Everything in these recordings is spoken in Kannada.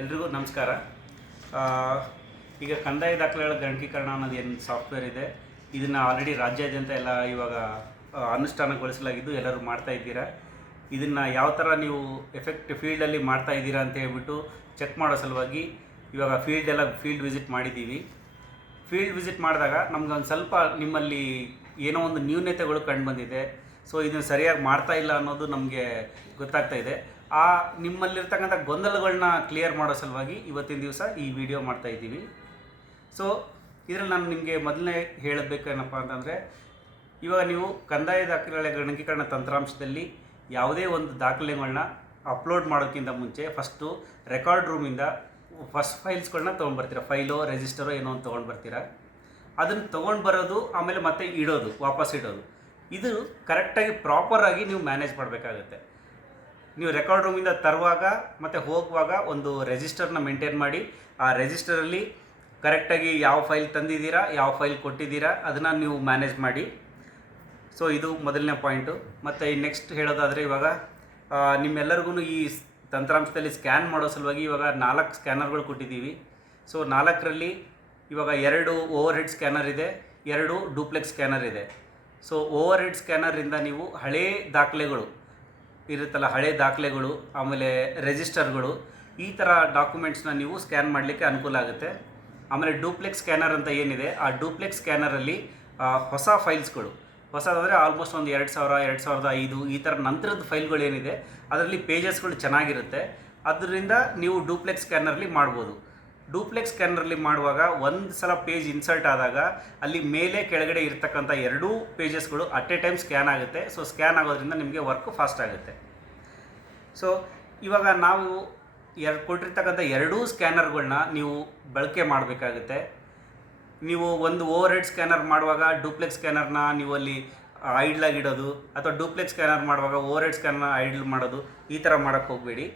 ಎಲ್ರಿಗೂ ನಮಸ್ಕಾರ. ಆ, ಈಗ ಕಂದಾಯ ದಾಖಲೆಗಳ ಗಣಕೀಕರಣ ಅನ್ನೋದು ಏನು ಸಾಫ್ಟ್ವೇರ್ ಇದೆ, ಇದನ್ನು ಆಲ್ರೆಡಿ ರಾಜ್ಯಾದ್ಯಂತ ಎಲ್ಲ ಇವಾಗ ಅನುಷ್ಠಾನಗೊಳಿಸಲಾಗಿದ್ದು ಎಲ್ಲರೂ ಮಾಡ್ತಾ ಇದ್ದೀರಾ. ಇದನ್ನು ಯಾವ ಥರ ನೀವು ಫೀಲ್ಡಲ್ಲಿ ಮಾಡ್ತಾ ಇದ್ದೀರಾ ಅಂತ ಹೇಳ್ಬಿಟ್ಟು ಚೆಕ್ ಮಾಡೋ ಸಲುವಾಗಿ ಇವಾಗ ಫೀಲ್ಡ್ ವಿಸಿಟ್ ಮಾಡಿದ್ದೀವಿ. ಫೀಲ್ಡ್ ವಿಸಿಟ್ ಮಾಡಿದಾಗ ನಮ್ಗೆ ಒಂದು ಸ್ವಲ್ಪ ನಿಮ್ಮಲ್ಲಿ ಏನೋ ಒಂದು ನ್ಯೂನತೆಗಳು ಕಂಡು ಬಂದಿದೆ. ಸೊ ಇದನ್ನು ಸರಿಯಾಗಿ ಮಾಡ್ತಾ ಇಲ್ಲ ಅನ್ನೋದು ನಮಗೆ ಗೊತ್ತಾಗ್ತಾ ಇದೆ. ಆ ನಿಮ್ಮಲ್ಲಿರ್ತಕ್ಕಂಥ ಗೊಂದಲಗಳನ್ನ ಕ್ಲಿಯರ್ ಮಾಡೋ ಸಲುವಾಗಿ ಇವತ್ತಿನ ದಿವಸ ಈ ವಿಡಿಯೋ ಮಾಡ್ತಾ ಇದ್ದೀವಿ. ಸೊ ಇದರಲ್ಲಿ ನಾನು ನಿಮಗೆ ಮೊದಲನೇ ಹೇಳಬೇಕೇನಪ್ಪ ಅಂತಂದರೆ, ಇವಾಗ ನೀವು ಕಂದಾಯ ದಾಖಲೆಗಳ ಗಣಕೀಕರಣ ತಂತ್ರಾಂಶದಲ್ಲಿ ಯಾವುದೇ ಒಂದು ದಾಖಲೆಗಳನ್ನ ಅಪ್ಲೋಡ್ ಮಾಡೋಕ್ಕಿಂತ ಮುಂಚೆ ಫಸ್ಟು ರೆಕಾರ್ಡ್ ರೂಮಿಂದ ಫಸ್ಟ್ ಫೈಲ್ಸ್ಗಳನ್ನ ತೊಗೊಂಡ್ಬರ್ತೀರ. ಫೈಲೋ ರಿಜಿಸ್ಟರೋ ಏನೋ ಒಂದು ತೊಗೊಂಡು ಅದನ್ನು ತೊಗೊಂಡು ಬರೋದು, ಆಮೇಲೆ ಮತ್ತೆ ವಾಪಸ್ ಇಡೋದು. ಇದು ಕರೆಕ್ಟಾಗಿ ಪ್ರಾಪರಾಗಿ ನೀವು ಮ್ಯಾನೇಜ್ ಮಾಡಬೇಕಾಗತ್ತೆ. ನೀವು ರೆಕಾರ್ಡ್ ರೂಮಿಂದ ತರುವಾಗ ಮತ್ತು ಹೋಗುವಾಗ ಒಂದು ರಿಜಿಸ್ಟರ್ನ ಮೇಂಟೈನ್ ಮಾಡಿ, ಆ ರಿಜಿಸ್ಟರಲ್ಲಿ ಕರೆಕ್ಟಾಗಿ ಯಾವ ಫೈಲ್ ತಂದಿದ್ದೀರಾ, ಯಾವ ಫೈಲ್ ಕೊಟ್ಟಿದ್ದೀರಾ ಅದನ್ನು ನೀವು ಮ್ಯಾನೇಜ್ ಮಾಡಿ. ಸೊ ಇದು ಮೊದಲನೇ ಪಾಯಿಂಟು. ಮತ್ತು ನೆಕ್ಸ್ಟ್ ಹೇಳೋದಾದರೆ, ಇವಾಗ ನಿಮ್ಮೆಲ್ಲರಿಗೂ ಈ ತಂತ್ರಾಂಶದಲ್ಲಿ ಸ್ಕ್ಯಾನ್ ಮಾಡೋ ಸಲುವಾಗಿ ಇವಾಗ 4 ಸ್ಕ್ಯಾನರ್ಗಳು ಕೊಟ್ಟಿದ್ದೀವಿ. ಸೊ 4ರಲ್ಲಿ ಇವಾಗ 2 ಓವರ್ ಹೆಡ್ ಸ್ಕ್ಯಾನರ್ ಇದೆ, 2 ಡೂಪ್ಲೆಕ್ಸ್ ಸ್ಕ್ಯಾನರ್ ಇದೆ. ಸೊ ಓವರ್ ಹೆಡ್ ಸ್ಕ್ಯಾನರಿಂದ ನೀವು ಹಳೇ ದಾಖಲೆಗಳು ಇರುತ್ತಲ್ಲ, ಹಳೆ ದಾಖಲೆಗಳು, ಆಮೇಲೆ ರಿಜಿಸ್ಟರ್ಗಳು, ಈ ಥರ ಡಾಕ್ಯುಮೆಂಟ್ಸ್ನ ನೀವು ಸ್ಕ್ಯಾನ್ ಮಾಡಲಿಕ್ಕೆ ಅನುಕೂಲ ಆಗುತ್ತೆ. ಆಮೇಲೆ ಡೂಪ್ಲೆಕ್ಸ್ ಸ್ಕ್ಯಾನರ್ ಅಂತ ಏನಿದೆ, ಆ ಡೂಪ್ಲೆಕ್ಸ್ ಸ್ಕ್ಯಾನರಲ್ಲಿ ಹೊಸ ಫೈಲ್ಸ್ಗಳು, ಹೊಸದಾದರೆ ಆಲ್ಮೋಸ್ಟ್ ಒಂದು 2000, 2005 ಈ ಥರ ನಂತರದ ಫೈಲ್ಗಳು ಏನಿದೆ ಅದರಲ್ಲಿ ಪೇಜಸ್ಗಳು ಚೆನ್ನಾಗಿರುತ್ತೆ. ಅದರಿಂದ ನೀವು ಡೂಪ್ಲೆಕ್ಸ್ ಸ್ಕ್ಯಾನರ್ಲಿ ಮಾಡ್ಬೋದು. ಡೂಪ್ಲೆಕ್ಸ್ ಸ್ಕ್ಯಾನರ್ಲಿ ಮಾಡುವಾಗ ಒಂದು ಸಲ ಪೇಜ್ ಇನ್ಸರ್ಟ್ ಆದಾಗ ಅಲ್ಲಿ ಮೇಲೆ ಕೆಳಗಡೆ ಇರ್ತಕ್ಕಂಥ 2 ಪೇಜಸ್ಗಳು ಅಟ್ ಎ ಟೈಮ್ ಸ್ಕ್ಯಾನ್ ಆಗುತ್ತೆ. ಸೊ ಸ್ಕ್ಯಾನ್ ಆಗೋದ್ರಿಂದ ನಿಮಗೆ ವರ್ಕ್ ಫಾಸ್ಟ್ ಆಗುತ್ತೆ. ಸೊ ಇವಾಗ ನಾವು ಕೊಟ್ಟಿರ್ತಕ್ಕಂಥ 2 ಸ್ಕ್ಯಾನರ್ಗಳನ್ನ ನೀವು ಬಳಕೆ ಮಾಡಬೇಕಾಗುತ್ತೆ. ನೀವು ಒಂದು ಓವರ್ ಹೆಡ್ ಸ್ಕ್ಯಾನರ್ ಮಾಡುವಾಗ ಡೂಪ್ಲೆಕ್ಸ್ ಸ್ಕ್ಯಾನರ್ನ ನೀವು ಅಲ್ಲಿ ಐಡ್ಲಾಗಿಡೋದು, ಅಥವಾ ಡೂಪ್ಲೆಕ್ಸ್ ಸ್ಕ್ಯಾನರ್ ಮಾಡುವಾಗ ಓವರ್ ಹೆಡ್ ಸ್ಕ್ಯಾನರ್ನ ಐಡ್ಲ್ ಮಾಡೋದು, ಈ ಥರ ಮಾಡೋಕ್ಕೆ ಹೋಗಬೇಡಿ.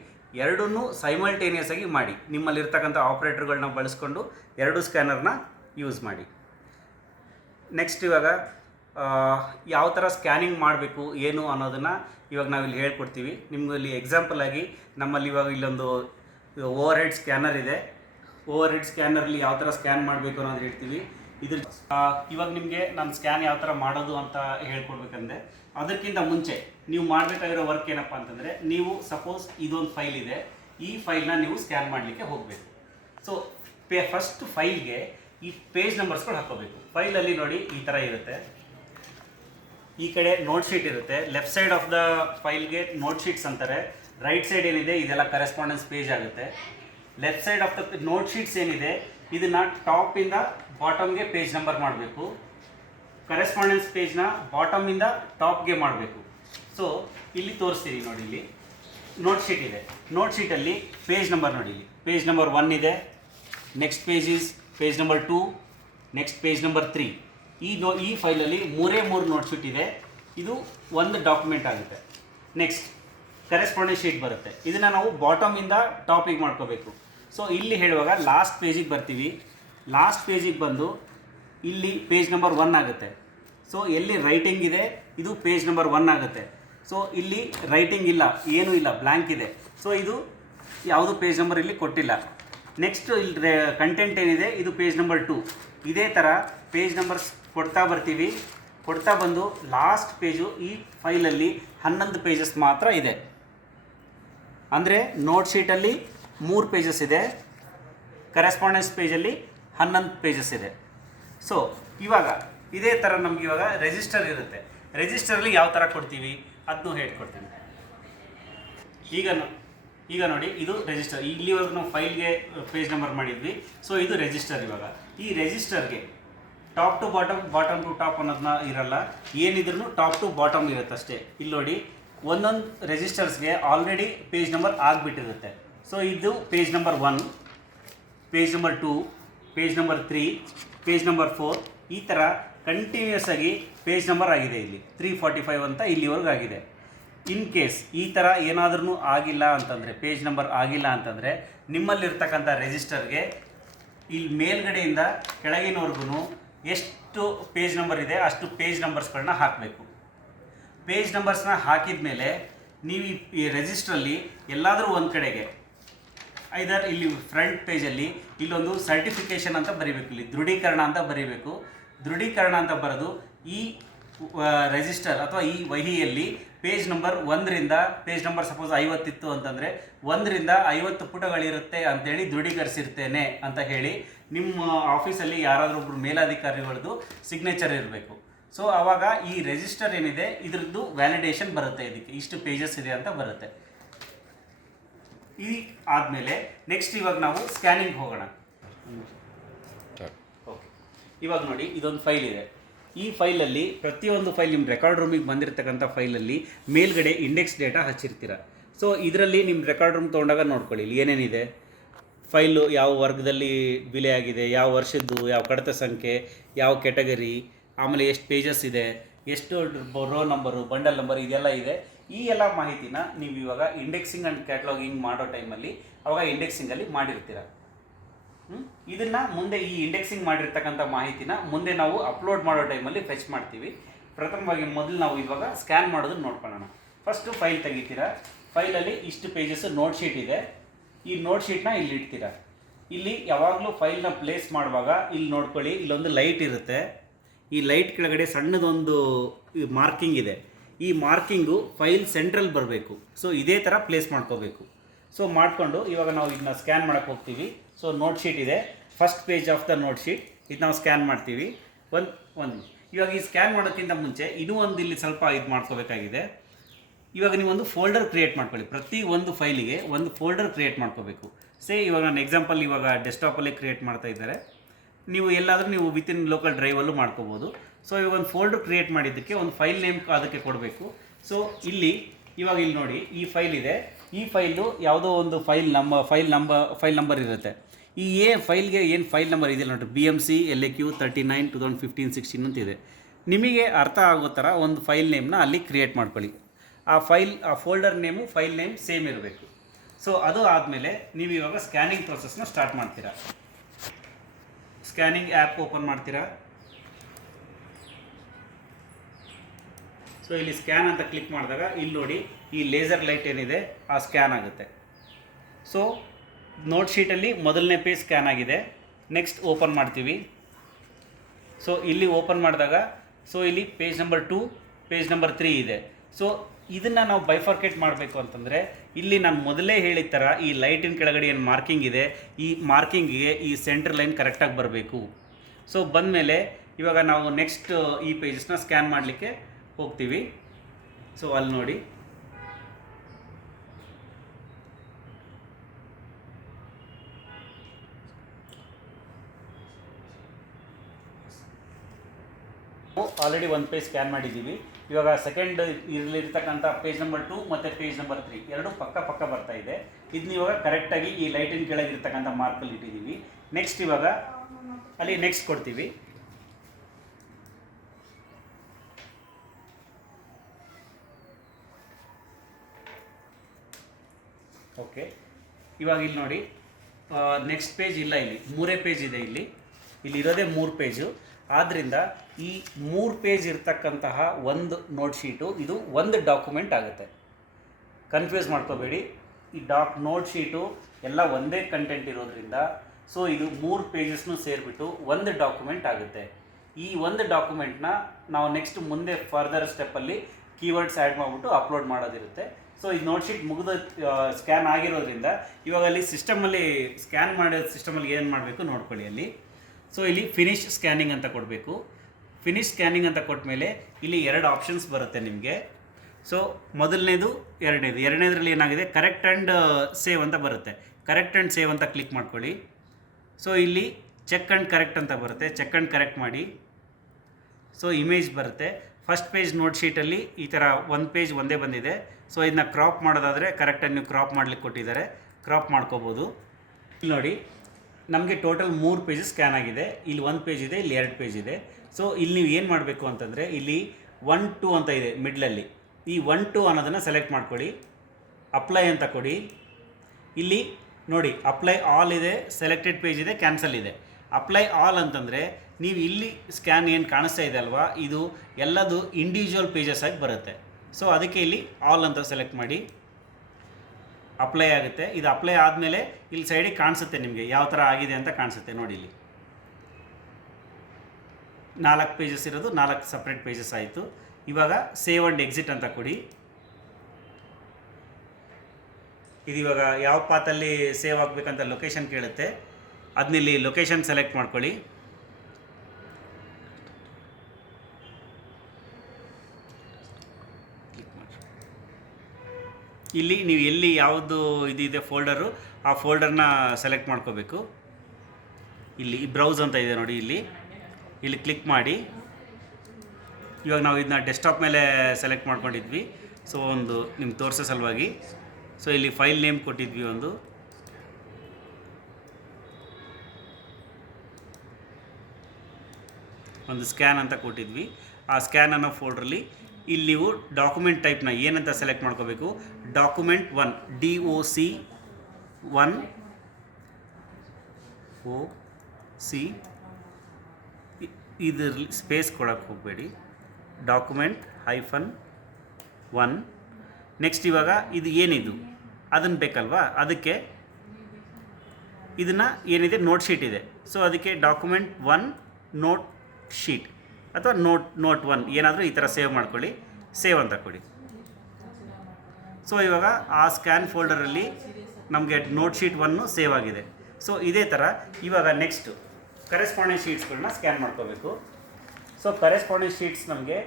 ಎರಡನ್ನೂ ಸೈಮಲ್ಟೇನಿಯಸ್ ಆಗಿ ಮಾಡಿ. ನಿಮ್ಮಲ್ಲಿರ್ತಕ್ಕಂಥ ಆಪ್ರೇಟರ್ಗಳನ್ನ ಬಳಸ್ಕೊಂಡು 2 ಸ್ಕ್ಯಾನರ್ನ ಯೂಸ್ ಮಾಡಿ. ನೆಕ್ಸ್ಟ್ ಇವಾಗ ಯಾವ ಥರ ಸ್ಕ್ಯಾನಿಂಗ್ ಮಾಡಬೇಕು ಏನು ಅನ್ನೋದನ್ನು ಇವಾಗ ನಾವಿಲ್ಲಿ ಹೇಳ್ಕೊಡ್ತೀವಿ. ನಿಮ್ಮಲ್ಲಿ ಎಕ್ಸಾಂಪಲ್ ಆಗಿ ನಮ್ಮಲ್ಲಿ ಇವಾಗ ಇಲ್ಲೊಂದು ಓವರ್ ಹೆಡ್ ಸ್ಕ್ಯಾನರ್ ಇದೆ. ಓವರ್ ಹೆಡ್ ಸ್ಕ್ಯಾನರ್ಲಿ ಯಾವ ಥರ ಸ್ಕ್ಯಾನ್ ಮಾಡಬೇಕು ಅನ್ನೋದು ಹೇಳ್ತೀವಿ. ಇವಾಗ ನಿಮಗೆ ನಾನು ಸ್ಕ್ಯಾನ್ ಯಾವ ಥರ ಮಾಡೋದು ಅಂತ ಹೇಳ್ಕೊಡ್ಬೇಕಂದ್ರೆ, ಅದಕ್ಕಿಂತ ಮುಂಚೆ ನೀವು ಮಾಡಬೇಕಾಗಿರೋ ವರ್ಕ್ ಏನಪ್ಪ ಅಂತಂದರೆ, ನೀವು ಸಪೋಸ್ ಇದೊಂದು ಫೈಲ್ ಇದೆ, ಈ ಫೈಲ್ನ ನೀವು ಸ್ಕ್ಯಾನ್ ಮಾಡಲಿಕ್ಕೆ ಹೋಗಬೇಕು. ಸೊ ಫಸ್ಟ್ ಫೈಲ್ಗೆ ಈ ಪೇಜ್ ನಂಬರ್ಸ್ಗಳು ಹಾಕೋಬೇಕು. ಫೈಲಲ್ಲಿ ನೋಡಿ ಈ ಥರ ಇರುತ್ತೆ. ಈ ಕಡೆ ನೋಟ್ ಶೀಟ್ ಇರುತ್ತೆ. ಲೆಫ್ಟ್ ಸೈಡ್ ಆಫ್ ದ ಫೈಲ್ಗೆ ನೋಟ್ ಶೀಟ್ಸ್ ಅಂತಾರೆ. ರೈಟ್ ಸೈಡ್ ಏನಿದೆ ಇದೆಲ್ಲ ಕರೆಸ್ಪಾಂಡೆನ್ಸ್ ಪೇಜ್ ಆಗುತ್ತೆ. Left side of the note sheets ಏನಿದೆ ಇದನ್ನು ಟಾಪಿಂದ ಬಾಟಮ್ಗೆ ಪೇಜ್ ನಂಬರ್ ಮಾಡಬೇಕು. ಕರೆಸ್ಪಾಂಡೆನ್ಸ್ ಪೇಜ್ನ ಬಾಟಮಿಂದ ಟಾಪ್ಗೆ ಮಾಡಬೇಕು. ಸೊ ಇಲ್ಲಿ ತೋರಿಸ್ತೀನಿ ನೋಡಿ, ಇಲ್ಲಿ ನೋಟ್ ಶೀಟ್ ಇದೆ. ನೋಟ್ ಶೀಟಲ್ಲಿ ಪೇಜ್ ನಂಬರ್ ನೋಡಿ, ಇಲ್ಲಿ ಪೇಜ್ ನಂಬರ್ 1 ಇದೆ. Next page is page number 2, next page number 3. ಈ ಫೈಲಲ್ಲಿ 3 ನೋಟ್ ಶೀಟ್ ಇದೆ. ಇದು ಒಂದು ಡಾಕ್ಯುಮೆಂಟ್ ಆಗುತ್ತೆ. ನೆಕ್ಸ್ಟ್ ಕರೆಸ್ಪಾಂಡೆನ್ಸ್ ಶೀಟ್ ಬರುತ್ತೆ. ಇದನ್ನು ನಾವು ಬಾಟಮಿಂದ ಟಾಪಿಗೆ ಮಾಡ್ಕೋಬೇಕು. ಸೊ ಇಲ್ಲಿ ಹೇಳುವಾಗ ಲಾಸ್ಟ್ ಪೇಜಿಗೆ ಬರ್ತೀವಿ. ಲಾಸ್ಟ್ ಪೇಜಿಗೆ ಬಂದು ಇಲ್ಲಿ ಪೇಜ್ ನಂಬರ್ 1 ಆಗುತ್ತೆ. ಸೊ ಎಲ್ಲಿ ರೈಟಿಂಗ್ ಇದೆ ಇದು ಪೇಜ್ ನಂಬರ್ 1 ಆಗುತ್ತೆ. ಸೊ ಇಲ್ಲಿ ರೈಟಿಂಗ್ ಇಲ್ಲ, ಏನೂ ಇಲ್ಲ, ಬ್ಲ್ಯಾಂಕ್ ಇದೆ. ಸೊ ಇದು ಯಾವುದು ಪೇಜ್ ನಂಬರ್ ಇಲ್ಲಿ ಕೊಟ್ಟಿಲ್ಲ. ನೆಕ್ಸ್ಟ್ ಇಲ್ಲಿ ಕಂಟೆಂಟ್ ಏನಿದೆ ಇದು ಪೇಜ್ ನಂಬರ್ 2. ಇದೇ ಥರ ಪೇಜ್ ನಂಬರ್ಸ್ ಕೊಡ್ತಾ ಬರ್ತೀವಿ. ಕೊಡ್ತಾ ಬಂದು ಲಾಸ್ಟ್ ಪೇಜು ಈ ಫೈಲಲ್ಲಿ 11 ಪೇಜಸ್ ಮಾತ್ರ ಇದೆ. ಅಂದರೆ ನೋಟ್ ಶೀಟಲ್ಲಿ 3 ಪೇಜಸ್ ಇದೆ, ಕರೆಸ್ಪಾಂಡೆನ್ಸ್ ಪೇಜಲ್ಲಿ 11 ಪೇಜಸ್ ಇದೆ. ಸೊ ಇವಾಗ ಇದೇ ಥರ ನಮ್ಗೆ ಇವಾಗ ರಿಜಿಸ್ಟರ್ ಇರುತ್ತೆ. ರಿಜಿಸ್ಟರಲ್ಲಿ ಯಾವ ಥರ ಕೊಡ್ತೀವಿ ಅದನ್ನು ಹೇಳ್ಕೊಡ್ತೀನಿ. ಈಗ ನೋಡಿ ಇದು ರಿಜಿಸ್ಟರ್. ಇಲ್ಲಿವರೆಗೂ ನಾವು ಫೈಲ್ಗೆ ಪೇಜ್ ನಂಬರ್ ಮಾಡಿದ್ವಿ. ಸೊ ಇದು ರಿಜಿಸ್ಟರ್. ಇವಾಗ ಈ ರಿಜಿಸ್ಟರ್ಗೆ top to bottom, bottom to top ಅನ್ನೋದನ್ನ ಇರಲ್ಲ. ಏನಿದ್ರೂ ಟಾಪ್ ಟು ಬಾಟಮ್ ಇರುತ್ತೆ ಅಷ್ಟೇ. ಇಲ್ಲಿ ನೋಡಿ ಒಂದೊಂದು ರಿಜಿಸ್ಟರ್ಸ್ಗೆ ಆಲ್ರೆಡಿ ಪೇಜ್ ನಂಬರ್ ಆಗಿಬಿಟ್ಟಿರುತ್ತೆ. ಸೊ ಇದು page number 1, page number 2, page number 3, page number 4, ಈ ಥರ ಕಂಟಿನ್ಯೂಸ್ ಆಗಿ ಪೇಜ್ ನಂಬರ್ ಆಗಿದೆ. ಇಲ್ಲಿ 345 ಅಂತ ಇಲ್ಲಿವರೆಗೂ ಆಗಿದೆ. ಇನ್ ಕೇಸ್ ಈ ಥರ ಏನಾದ್ರೂ ಆಗಿಲ್ಲ ಅಂತಂದರೆ, ಪೇಜ್ ನಂಬರ್ ಆಗಿಲ್ಲ ಅಂತಂದರೆ, ನಿಮ್ಮಲ್ಲಿರ್ತಕ್ಕಂಥ ರಿಜಿಸ್ಟರ್ಗೆ ಇಲ್ಲಿ ಮೇಲ್ಗಡೆಯಿಂದ ಕೆಳಗಿನವರೆಗೂ ಎಷ್ಟು ಪೇಜ್ ನಂಬರ್ ಇದೆ ಅಷ್ಟು ಪೇಜ್ ನಂಬರ್ಸ್ಗಳನ್ನ ಹಾಕಬೇಕು. ಪೇಜ್ ನಂಬರ್ಸ್ನ ಹಾಕಿದ ಮೇಲೆ ನೀವು ಈ ರಿಜಿಸ್ಟ್ರಲ್ಲಿ ಎಲ್ಲಾದರೂ ಒಂದು ಕಡೆಗೆ ಐದರ್ ಇಲ್ಲಿ ಫ್ರಂಟ್ ಪೇಜಲ್ಲಿ ಇಲ್ಲೊಂದು ಸರ್ಟಿಫಿಕೇಷನ್ ಅಂತ ಬರೀಬೇಕು, ಇಲ್ಲಿ ದೃಢೀಕರಣ ಅಂತ ಬರೀಬೇಕು. ದೃಢೀಕರಣ ಅಂತ ಬರೆದು ಈ ರಿಜಿಸ್ಟರ್ ಅಥವಾ ಈ ವಹಿಯಲ್ಲಿ ಪೇಜ್ ನಂಬರ್ 1ರಿಂದ ಪೇಜ್ ನಂಬರ್ ಸಪೋಸ್ 50 ಇತ್ತು ಅಂತಂದರೆ 1ರಿಂದ 50 ಪುಟಗಳಿರುತ್ತೆ ಅಂತೇಳಿ ದೃಢೀಕರಿಸಿರ್ತೇನೆ ಅಂತ ಹೇಳಿ ನಿಮ್ಮ ಆಫೀಸಲ್ಲಿ ಯಾರಾದರೂ ಒಬ್ಬರು ಮೇಲಾಧಿಕಾರಿಗಳದ್ದು ಸಿಗ್ನೇಚರ್ ಇರಬೇಕು. ಸೊ ಆವಾಗ ಈ ರಿಜಿಸ್ಟರ್ ಏನಿದೆ ಇದ್ರದ್ದು ವ್ಯಾಲಿಡೇಷನ್ ಬರುತ್ತೆ, ಇದಕ್ಕೆ ಇಷ್ಟು ಪೇಜಸ್ ಇದೆ ಅಂತ ಬರುತ್ತೆ. ಈ ಆದಮೇಲೆ ನೆಕ್ಸ್ಟ್ ಇವಾಗ ನಾವು ಸ್ಕ್ಯಾನಿಂಗ್ ಹೋಗೋಣ. ಓಕೆ, ಇವಾಗ ನೋಡಿ ಇದೊಂದು ಫೈಲ್ ಇದೆ. ಈ ಫೈಲಲ್ಲಿ ಪ್ರತಿಯೊಂದು ಫೈಲ್ ನಿಮ್ಮ ರೆಕಾರ್ಡ್ ರೂಮಿಗೆ ಬಂದಿರತಕ್ಕಂಥ ಫೈಲಲ್ಲಿ ಮೇಲ್ಗಡೆ ಇಂಡೆಕ್ಸ್ ಡೇಟಾ ಹಚ್ಚಿರ್ತೀರ. ಸೊ ಇದರಲ್ಲಿ ನಿಮ್ಮ ರೆಕಾರ್ಡ್ ರೂಮ್ ತೊಗೊಂಡಾಗ ನೋಡ್ಕೊಳ್ಳಿ ಇಲ್ಲಿ ಏನೇನಿದೆ, ಫೈಲು ಯಾವ ವರ್ಗದಲ್ಲಿ ವಿಲೆ ಆಗಿದೆ, ಯಾವ ವರ್ಷದ್ದು, ಯಾವ ಕಡತ ಸಂಖ್ಯೆ, ಯಾವ ಕ್ಯಾಟಗರಿ, ಆಮೇಲೆ ಎಷ್ಟು ಪೇಜಸ್ ಇದೆ, ಎಷ್ಟು ರೋ ನಂಬರು, ಬಂಡಲ್ ನಂಬರ್, ಇದೆಲ್ಲ ಇದೆ. ಈ ಎಲ್ಲ ಮಾಹಿತಿನ ನೀವು ಇವಾಗ ಇಂಡೆಕ್ಸಿಂಗ್ ಆ್ಯಂಡ್ ಕ್ಯಾಟಲಾಗಿಂಗ್ ಮಾಡೋ ಟೈಮಲ್ಲಿ ಅವಾಗ ಇಂಡೆಕ್ಸಿಂಗಲ್ಲಿ ಮಾಡಿರ್ತೀರ. ಇದನ್ನು ಮುಂದೆ ಈ ಇಂಡೆಕ್ಸಿಂಗ್ ಮಾಡಿರ್ತಕ್ಕಂಥ ಮಾಹಿತಿನ ಮುಂದೆ ನಾವು ಅಪ್ಲೋಡ್ ಮಾಡೋ ಟೈಮಲ್ಲಿ ಫೆಚ್ ಮಾಡ್ತೀವಿ. ಪ್ರಥಮವಾಗಿ ಮೊದಲು ನಾವು ಇವಾಗ ಸ್ಕ್ಯಾನ್ ಮಾಡೋದನ್ನ ನೋಡ್ಕೊಳ್ಳೋಣ. First file ತೆಗಿತೀರಾ. ಫೈಲಲ್ಲಿ ಇಷ್ಟು ಪೇಜಸ್ ನೋಟ್ ಶೀಟ್ ಇದೆ. ಈ ನೋಟ್ ಶೀಟ್ನ ಇಲ್ಲಿ ಇಡ್ತೀರಾ. ಇಲ್ಲಿ ಯಾವಾಗಲೂ ಫೈಲ್ನ ಪ್ಲೇಸ್ ಮಾಡುವಾಗ ಇಲ್ಲಿ ನೋಡ್ಕೊಳ್ಳಿ, ಇಲ್ಲೊಂದು ಲೈಟ್ ಇರುತ್ತೆ. ಈ ಲೈಟ್ ಕೆಳಗಡೆ ಸಣ್ಣದೊಂದು ಮಾರ್ಕಿಂಗ್ ಇದೆ. ಈ ಮಾರ್ಕಿಂಗು ಫೈಲ್ ಸೆಂಟ್ರಲ್ ಬರಬೇಕು. ಸೊ ಇದೇ ಥರ ಪ್ಲೇಸ್ ಮಾಡ್ಕೋಬೇಕು. ಸೊ ಮಾಡಿಕೊಂಡು ಇವಾಗ ನಾವು ಇದನ್ನ ಸ್ಕ್ಯಾನ್ ಮಾಡೋಕ್ಕೆ ಹೋಗ್ತೀವಿ. ಸೊ ನೋಟ್ ಶೀಟ್ ಇದೆ, first page of the note sheet, ಇದು ನಾವು ಸ್ಕ್ಯಾನ್ ಮಾಡ್ತೀವಿ. ಇವಾಗ ಈ ಸ್ಕ್ಯಾನ್ ಮಾಡೋಕ್ಕಿಂತ ಮುಂಚೆ ಇನ್ನೂ ಒಂದು ಇಲ್ಲಿ ಸ್ವಲ್ಪ ಇದು ಮಾಡ್ಕೋಬೇಕಾಗಿದೆ. ಇವಾಗ ನೀವೊಂದು ಫೋಲ್ಡರ್ ಕ್ರಿಯೇಟ್ ಮಾಡ್ಕೊಳ್ಳಿ. ಪ್ರತಿ ಒಂದು ಫೈಲಿಗೆ ಒಂದು ಫೋಲ್ಡರ್ ಕ್ರಿಯೇಟ್ ಮಾಡ್ಕೋಬೇಕು. ಇವಾಗ ನಾನು ಎಕ್ಸಾಂಪಲ್ ಇವಾಗ ಡೆಸ್ಕ್ಟಾಪಲ್ಲೇ ಕ್ರಿಯೇಟ್ ಮಾಡ್ತಾ ಇದ್ದಾರೆ. ನೀವು ಎಲ್ಲಾದರೂ ನೀವು ವಿತಿನ್ ಲೋಕಲ್ ಡ್ರೈವಲ್ಲೂ ಮಾಡ್ಕೋಬೋದು. ಸೊ ಇವಾಗ ಒಂದು ಫೋಲ್ಡರ್ ಕ್ರಿಯೇಟ್ ಮಾಡಿದ್ದಕ್ಕೆ ಒಂದು ಫೈಲ್ ನೇಮ್ ಅದಕ್ಕೆ ಕೊಡಬೇಕು. ಸೊ ಇವಾಗ ಇಲ್ಲಿ ನೋಡಿ ಈ ಫೈಲ್ ಇದೆ. ಈ ಫೈಲು ಯಾವುದೋ ಒಂದು ಫೈಲ್ ನಂಬರ್ ಇರುತ್ತೆ. ಈ ಫೈಲ್ಗೆ ಏನು ಫೈಲ್ ನಂಬರ್ ಇದೆ ನೋಡಿ, BMC LAQ 39 2015 16 ಅಂತ ಇದೆ. ನಿಮಗೆ ಅರ್ಥ ಆಗೋ ಥರ ಒಂದು ಫೈಲ್ ನೇಮ್ನ ಅಲ್ಲಿ ಕ್ರಿಯೇಟ್ ಮಾಡ್ಕೊಳ್ಳಿ. ಆ folder name file name same ಇರಬೇಕು. ಸೊ ಅದು ಆದಮೇಲೆ ನೀವು ಇವಾಗ ಸ್ಕ್ಯಾನಿಂಗ್ ಪ್ರೊಸೆಸ್ನ ಸ್ಟಾರ್ಟ್ ಮಾಡ್ತೀರಾ. ಸ್ಕ್ಯಾನಿಂಗ್ ಆ್ಯಪ್ ಓಪನ್ ಮಾಡ್ತೀರಾ. ಸೊ ಇಲ್ಲಿ ಸ್ಕ್ಯಾನ್ ಅಂತ ಕ್ಲಿಕ್ ಮಾಡಿದಾಗ ಇಲ್ಲಿ ನೋಡಿ ಈ ಲೇಸರ್ ಲೈಟ್ ಏನಿದೆ ಆ ಸ್ಕ್ಯಾನ್ ಆಗುತ್ತೆ. ಸೊ ನೋಟ್ ಶೀಟಲ್ಲಿ ಮೊದಲನೇ ಪೇಜ್ ಸ್ಕ್ಯಾನ್ ಆಗಿದೆ. ನೆಕ್ಸ್ಟ್ ಓಪನ್ ಮಾಡ್ತೀವಿ. ಸೊ ಇಲ್ಲಿ ಓಪನ್ ಮಾಡಿದಾಗ ಸೊ ಇಲ್ಲಿ ಪೇಜ್ ನಂಬರ್ 2, ಪೇಜ್ ನಂಬರ್ 3 ಇದೆ. ಸೊ ಇದನ್ನು ನಾವು ಬೈಫರ್ಕೇಟ್ ಮಾಡಬೇಕು ಅಂತಂದರೆ ಇಲ್ಲಿ ನಾನು ಮೊದಲೇ ಹೇಳಿದ ಥರ ಈ ಲೈಟಿನ ಕೆಳಗಡೆ ಏನು ಮಾರ್ಕಿಂಗ್ ಇದೆ ಈ ಮಾರ್ಕಿಂಗಿಗೆ ಈ ಸೆಂಟರ್ ಲೈನ್ ಕರೆಕ್ಟಾಗಿ ಬರಬೇಕು. ಸೊ ಬಂದಮೇಲೆ ಇವಾಗ ನಾವು ನೆಕ್ಸ್ಟ್ ಈ ಪೇಜಸ್ನ ಸ್ಕ್ಯಾನ್ ಮಾಡಲಿಕ್ಕೆ ಹೋಗ್ತೀವಿ. ಸೊ ಅಲ್ಲಿ ನೋಡಿ ಆಲ್ರೆಡಿ ಒಂದು ಪೇಜ್ ಸ್ಕ್ಯಾನ್ ಮಾಡಿದ್ದೀವಿ. ಇವಾಗ ಸೆಕೆಂಡ್ ಇರಲಿರ್ತಕ್ಕಂಥ ಪೇಜ್ ನಂಬರ್ 2 ಮತ್ತು ಪೇಜ್ ನಂಬರ್ 3 ಎರಡು ಪಕ್ಕ ಬರ್ತಾ ಇದೆ. ಇದನ್ನ ಇವಾಗ ಕರೆಕ್ಟಾಗಿ ಈ ಲೈಟಿನ ಕೆಳಗಿರ್ತಕ್ಕಂಥ ಮಾರ್ಕಲ್ಲಿ ಇಟ್ಟಿದ್ದೀವಿ. ನೆಕ್ಸ್ಟ್ ಇವಾಗ ಅಲ್ಲಿ ನೆಕ್ಸ್ಟ್ ಕೊಡ್ತೀವಿ. ಓಕೆ, ಇವಾಗ ಇಲ್ಲಿ ನೋಡಿ ನೆಕ್ಸ್ಟ್ ಪೇಜ್ ಇಲ್ಲ, ಇಲ್ಲಿ 3 ಪೇಜ್ ಇದೆ. ಇಲ್ಲಿ ಇರೋದೇ 3 ಪೇಜು. ಆದ್ದರಿಂದ ಈ 3 ಪೇಜ್ ಇರ್ತಕ್ಕಂತಹ ಒಂದು ನೋಟ್ ಶೀಟು ಇದು ಒಂದು ಡಾಕ್ಯುಮೆಂಟ್ ಆಗುತ್ತೆ. ಕನ್ಫ್ಯೂಸ್ ಮಾಡ್ಕೋಬೇಡಿ, ಈ ನೋಟ್ ಶೀಟು ಎಲ್ಲ ಒಂದೇ ಕಂಟೆಂಟ್ ಇರೋದ್ರಿಂದ ಸೊ ಇದು 3 ಪೇಜಸ್ನು ಸೇರಿಬಿಟ್ಟು ಒಂದು ಡಾಕ್ಯುಮೆಂಟ್ ಆಗುತ್ತೆ. ಈ ಒಂದು ಡಾಕ್ಯುಮೆಂಟ್ನ ನಾವು ನೆಕ್ಸ್ಟ್ ಮುಂದೆ ಫರ್ದರ್ ಸ್ಟೆಪ್ಪಲ್ಲಿ ಕೀವರ್ಡ್ಸ್ ಆ್ಯಡ್ ಮಾಡಿಬಿಟ್ಟು ಅಪ್ಲೋಡ್ ಮಾಡೋದಿರುತ್ತೆ. ಸೊ ಈ ನೋಟ್ ಶೀಟ್ ಮುಗಿದ ಸ್ಕ್ಯಾನ್ ಆಗಿರೋದ್ರಿಂದ ಇವಾಗ ಅಲ್ಲಿ ಸಿಸ್ಟಮಲ್ಲಿ ಸ್ಕ್ಯಾನ್ ಮಾಡೋ ಸಿಸ್ಟಮಲ್ಲಿ ಏನು ಮಾಡಬೇಕು ನೋಡ್ಕೊಳ್ಳಿ ಅಲ್ಲಿ. ಸೊ ಇಲ್ಲಿ ಫಿನಿಶ್ ಸ್ಕ್ಯಾನಿಂಗ್ ಅಂತ ಕೊಡಬೇಕು. ಫಿನಿಶ್ ಸ್ಕ್ಯಾನಿಂಗ್ ಅಂತ ಕೊಟ್ಟ ಮೇಲೆ ಇಲ್ಲಿ 2 ಆಪ್ಷನ್ಸ್ ಬರುತ್ತೆ ನಿಮಗೆ. ಸೊ ಮೊದಲನೇದು, ಎರಡನೇದರಲ್ಲಿ ಏನಾಗಿದೆ ಕರೆಕ್ಟ್ ಆ್ಯಂಡ್ ಸೇವ್ ಅಂತ ಬರುತ್ತೆ. ಕರೆಕ್ಟ್ ಆ್ಯಂಡ್ ಸೇವ್ ಅಂತ ಕ್ಲಿಕ್ ಮಾಡ್ಕೊಳ್ಳಿ. ಸೊ ಇಲ್ಲಿ ಚೆಕ್ ಆ್ಯಂಡ್ ಕರೆಕ್ಟ್ ಅಂತ ಬರುತ್ತೆ. ಚೆಕ್ ಆ್ಯಂಡ್ ಕರೆಕ್ಟ್ ಮಾಡಿ. ಸೊ ಇಮೇಜ್ ಬರುತ್ತೆ. ಫಸ್ಟ್ ಪೇಜ್ ನೋಟ್ ಶೀಟಲ್ಲಿ ಈ ಥರ ಒಂದು ಪೇಜ್ ಒಂದೇ ಬಂದಿದೆ. ಸೊ ಇದನ್ನ ಕ್ರಾಪ್ ಮಾಡೋದಾದರೆ ಕರೆಕ್ಟಾಗಿ ನೀವು ಕ್ರಾಪ್ ಮಾಡಲಿಕ್ಕೆ ಕೊಟ್ಟಿದ್ದಾರೆ, ಕ್ರಾಪ್ ಮಾಡ್ಕೋಬೋದು. ಇಲ್ಲಿ ನೋಡಿ ನಮಗೆ ಟೋಟಲ್ 3 ಪೇಜಸ್ ಸ್ಕ್ಯಾನ್ ಆಗಿದೆ. ಇಲ್ಲಿ 1 ಪೇಜ್ ಇದೆ, ಇಲ್ಲಿ 2 ಪೇಜ್ ಇದೆ. ಸೊ ಇಲ್ಲಿ ನೀವು ಏನು ಮಾಡಬೇಕು ಅಂತಂದರೆ ಇಲ್ಲಿ 1, 2 ಅಂತ ಇದೆ ಮಿಡ್ಲಲ್ಲಿ. ಈ 1, 2 ಅನ್ನೋದನ್ನು ಸೆಲೆಕ್ಟ್ ಮಾಡ್ಕೊಳ್ಳಿ. ಅಪ್ಲೈ ಅಂತ ಕೊಡಿ. ಇಲ್ಲಿ ನೋಡಿ ಅಪ್ಲೈ ಆಲ್ ಇದೆ, ಸೆಲೆಕ್ಟೆಡ್ ಪೇಜ್ ಇದೆ, ಕ್ಯಾನ್ಸಲ್ ಇದೆ. ಅಪ್ಲೈ ಆಲ್ ಅಂತಂದರೆ ನೀವು ಇಲ್ಲಿ ಸ್ಕ್ಯಾನ್ ಏನು ಕಾಣಿಸ್ತಾ ಇದೆ ಅಲ್ವಾ, ಇದು ಎಲ್ಲದು ಇಂಡಿವಿಜುವಲ್ ಪೇಜಸ್ ಆಗಿ ಬರುತ್ತೆ. ಸೊ ಅದಕ್ಕೆ ಇಲ್ಲಿ ಆಲ್ ಅಂತ ಸೆಲೆಕ್ಟ್ ಮಾಡಿ. ಅಪ್ಲೈ ಆಗುತ್ತೆ. ಇದು ಅಪ್ಲೈ ಆದಮೇಲೆ ಇಲ್ಲಿ ಸೈಡಿಗೆ ಕಾಣಿಸುತ್ತೆ ನಿಮಗೆ ಯಾವ ಥರ ಆಗಿದೆ ಅಂತ ಕಾಣಿಸುತ್ತೆ ನೋಡಿ. ಇಲ್ಲಿ 4 ಪೇಜಸ್ ಇರೋದು 4 ಸಪ್ರೇಟ್ ಪೇಜಸ್ ಆಯಿತು. ಇವಾಗ ಸೇವ್ ಆ್ಯಂಡ್ ಎಕ್ಸಿಟ್ ಅಂತ ಕೊಡಿ. ಇದು ಇವಾಗ ಯಾವ ಪಾತಲ್ಲಿ ಸೇವ್ ಆಗಬೇಕಂತ ಲೊಕೇಶನ್ ಕೇಳುತ್ತೆ. ಅದನ್ನಿಲ್ಲಿ ಲೊಕೇಶನ್ ಸೆಲೆಕ್ಟ್ ಮಾಡ್ಕೊಳ್ಳಿ. ಇಲ್ಲಿ ನೀವು ಎಲ್ಲಿ ಯಾವುದು ಇದಿದೆ ಫೋಲ್ಡರು, ಆ ಫೋಲ್ಡರ್ನ ಸೆಲೆಕ್ಟ್ ಮಾಡ್ಕೋಬೇಕು. ಇಲ್ಲಿ ಬ್ರೌಸ್ ಅಂತ ಇದೆ ನೋಡಿ, ಇಲ್ಲಿ ಕ್ಲಿಕ್ ಮಾಡಿ. ಇವಾಗ ನಾವು ಇದನ್ನ ಡೆಸ್ಕ್ಟಾಪ್ ಮೇಲೆ ಸೆಲೆಕ್ಟ್ ಮಾಡ್ಕೊಂಡಿದ್ವಿ. ಸೊ ಒಂದು ನಿಮ್ಗೆ ತೋರಿಸೋ ಸಲುವಾಗಿ ಸೊ ಇಲ್ಲಿ ಫೈಲ್ ನೇಮ್ ಕೊಟ್ಟಿದ್ವಿ, ಒಂದು ಸ್ಕ್ಯಾನ್ ಅಂತ ಕೊಟ್ಟಿದ್ವಿ. ಆ ಸ್ಕ್ಯಾನ್ ಅನ್ನೋ ಫೋಲ್ಡ್ರಲ್ಲಿ ಇಲ್ಲಿ ನೀವು ಡಾಕ್ಯುಮೆಂಟ್ ಟೈಪ್ನ ಏನಂತ ಸೆಲೆಕ್ಟ್ ಮಾಡ್ಕೋಬೇಕು. ಡಾಕ್ಯುಮೆಂಟ್ 1 DOC1 OC ಇದರಲ್ಲಿ ಸ್ಪೇಸ್ ಕೊಡೋಕ್ಕೆ ಹೋಗಬೇಡಿ. ಡಾಕ್ಯುಮೆಂಟ್ -1. ನೆಕ್ಸ್ಟ್ ಇವಾಗ ಇದು ಏನಿದು ಅದನ್ನು ಬೇಕಲ್ವಾ, ಅದಕ್ಕೆ ಇದನ್ನು ಏನಿದೆ ನೋಟ್ ಶೀಟ್ ಇದೆ. ಸೊ ಅದಕ್ಕೆ ಡಾಕ್ಯುಮೆಂಟ್ 1 ನೋಟ್ ಶೀಟ್ ಅಥವಾ ನೋಟ್ 1 ಏನಾದರೂ ಈ ಥರ ಸೇವ್ ಮಾಡ್ಕೊಳ್ಳಿ. ಸೇವ್ ಅಂತ ಕೊಡಿ. ಸೊ ಇವಾಗ ಆ ಸ್ಕ್ಯಾನ್ ಫೋಲ್ಡರಲ್ಲಿ ನಮಗೆ ನೋಟ್ ಶೀಟ್ 1 ಸೇವ್ ಆಗಿದೆ. ಸೊ ಇದೇ ಥರ ಇವಾಗ ನೆಕ್ಸ್ಟು ಕರೆಸ್ಪಾಂಡೆನ್ಸ್ ಶೀಟ್ಸ್ಗಳನ್ನ ಸ್ಕ್ಯಾನ್ ಮಾಡ್ಕೋಬೇಕು. ಸೊ ಕರೆಸ್ಪಾಂಡೆನ್ಸ್ ಶೀಟ್ಸ್ ನಮಗೆ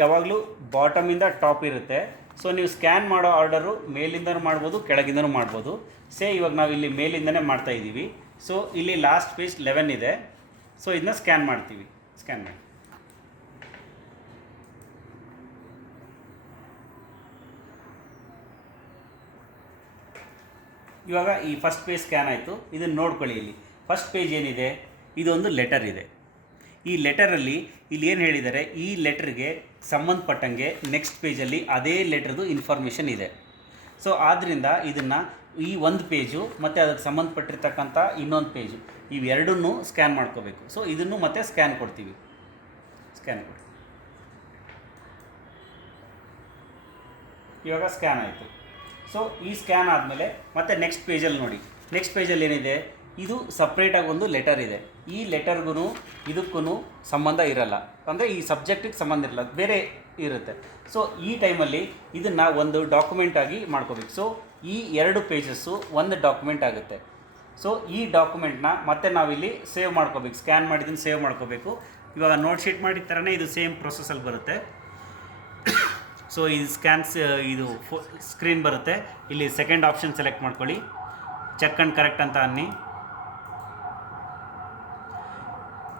ಯಾವಾಗಲೂ ಬಾಟಮಿಂದ ಟಾಪ್ ಇರುತ್ತೆ. ಸೊ ನೀವು ಸ್ಕ್ಯಾನ್ ಮಾಡೋ ಆರ್ಡರು ಮೇಲಿಂದನೂ ಮಾಡ್ಬೋದು, ಕೆಳಗಿಂದನೂ ಮಾಡ್ಬೋದು. ಇವಾಗ ನಾವು ಇಲ್ಲಿ ಮೇಲಿಂದನೇ ಮಾಡ್ತಾಯಿದ್ದೀವಿ. ಸೊ ಇಲ್ಲಿ ಲಾಸ್ಟ್ ಪೇಜ್ 11 ಇದೆ. ಸೊ ಇದನ್ನ ಸ್ಕ್ಯಾನ್ ಮಾಡ್ತೀವಿ. ಸ್ಕ್ಯಾನ್ ಮಾಡಿ. ಇವಾಗ ಈ ಫಸ್ಟ್ ಪೇಜ್ ಸ್ಕ್ಯಾನ್ ಆಯಿತು. ಇದನ್ನು ನೋಡ್ಕೊಳ್ಳಿ. ಇಲ್ಲಿ ಫಸ್ಟ್ ಪೇಜ್ ಏನಿದೆ, ಇದೊಂದು ಲೆಟರ್ ಇದೆ. ಈ ಲೆಟರಲ್ಲಿ ಇಲ್ಲಿ ಏನು ಹೇಳಿದ್ದಾರೆ, ಈ ಲೆಟ್ರಿಗೆ ಸಂಬಂಧಪಟ್ಟಂಗೆ ನೆಕ್ಸ್ಟ್ ಪೇಜಲ್ಲಿ ಅದೇ ಲೆಟ್ರದ್ದು ಇನ್ಫಾರ್ಮೇಷನ್ ಇದೆ. ಸೊ ಆದ್ದರಿಂದ ಇದನ್ನು ಈ ಒಂದು ಪೇಜು ಮತ್ತು ಅದಕ್ಕೆ ಸಂಬಂಧಪಟ್ಟಿರ್ತಕ್ಕಂಥ ಇನ್ನೊಂದು ಪೇಜು ಇವೆರಡನ್ನೂ ಸ್ಕ್ಯಾನ್ ಮಾಡ್ಕೋಬೇಕು. ಸೊ ಇದನ್ನು ಮತ್ತೆ ಸ್ಕ್ಯಾನ್ ಕೊಡ್ತೀವಿ. ಸ್ಕ್ಯಾನ್ ಕೊಡಿ. ಇವಾಗ ಸ್ಕ್ಯಾನ್ ಆಯಿತು. ಸೊ ಈ ಸ್ಕ್ಯಾನ್ ಆದಮೇಲೆ ಮತ್ತೆ ನೆಕ್ಸ್ಟ್ ಪೇಜಲ್ಲಿ ನೋಡಿ. ನೆಕ್ಸ್ಟ್ ಪೇಜಲ್ಲಿ ಏನಿದೆ, ಇದು ಸಪ್ರೇಟಾಗಿ ಒಂದು ಲೆಟರ್ ಇದೆ. ಈ ಲೆಟರ್ಗೂ ಇದಕ್ಕೂ ಸಂಬಂಧ ಇರಲ್ಲ, ಅಂದರೆ ಈ ಸಬ್ಜೆಕ್ಟಿಗೆ ಸಂಬಂಧ ಇರಲ್ಲ, ಬೇರೆ ಇರುತ್ತೆ. ಸೊ ಈ ಟೈಮಲ್ಲಿ ಇದನ್ನು ಒಂದು ಡಾಕ್ಯುಮೆಂಟ್ ಆಗಿ ಮಾಡ್ಕೋಬೇಕು. ಸೊ ಈ 2 ಪೇಜಸ್ಸು ಒಂದು ಡಾಕ್ಯುಮೆಂಟ್ ಆಗುತ್ತೆ. ಸೊ ಈ ಡಾಕ್ಯುಮೆಂಟ್ನ ಮತ್ತೆ ನಾವಿಲ್ಲಿ ಸೇವ್ ಮಾಡ್ಕೋಬೇಕು. ಸ್ಕ್ಯಾನ್ ಮಾಡಿದ್ದನ್ನು ಸೇವ್ ಮಾಡ್ಕೋಬೇಕು. ಇವಾಗ ನೋಟ್ ಶೀಟ್ ಮಾಡಿದ ಥರನೇ ಇದು ಸೇಮ್ ಪ್ರೊಸೆಸಲ್ಲಿ ಬರುತ್ತೆ. ಸೊ ಇದು ಇದು ಸ್ಕ್ರೀನ್ ಬರುತ್ತೆ. ಇಲ್ಲಿ ಸೆಕೆಂಡ್ ಆಪ್ಷನ್ ಸೆಲೆಕ್ಟ್ ಮಾಡ್ಕೊಳ್ಳಿ. ಚೆಕ್ ಆ್ಯಂಡ್ ಕರೆಕ್ಟ್ ಅಂತ ಅನ್ನಿ.